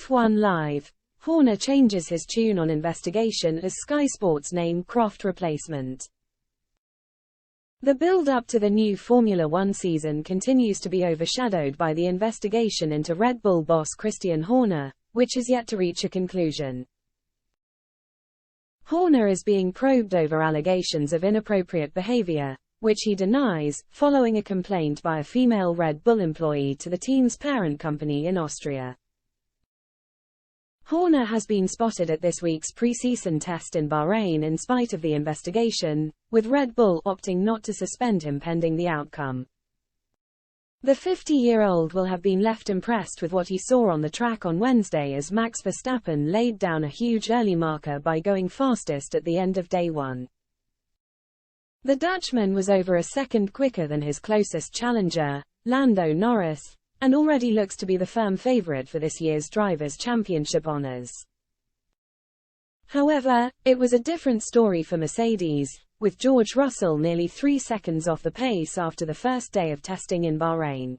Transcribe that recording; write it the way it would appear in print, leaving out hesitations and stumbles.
F1 Live. Horner changes his tune on investigation as Sky Sports name Croft replacement. The build-up to the new Formula One season continues to be overshadowed by the investigation into Red Bull boss Christian Horner, which is yet to reach a conclusion. Horner is being probed over allegations of inappropriate behavior, which he denies, following a complaint by a female Red Bull employee to the team's parent company in Austria. Horner has been spotted at this week's pre-season test in Bahrain in spite of the investigation, with Red Bull opting not to suspend him pending the outcome. The 50-year-old will have been left impressed with what he saw on the track on Wednesday as Max Verstappen laid down a huge early marker by going fastest at the end of day one. The Dutchman was over a second quicker than his closest challenger, Lando Norris, and already looks to be the firm favorite for this year's Drivers' Championship honors. However, it was a different story for Mercedes, with George Russell nearly 3 seconds off the pace after the first day of testing in Bahrain.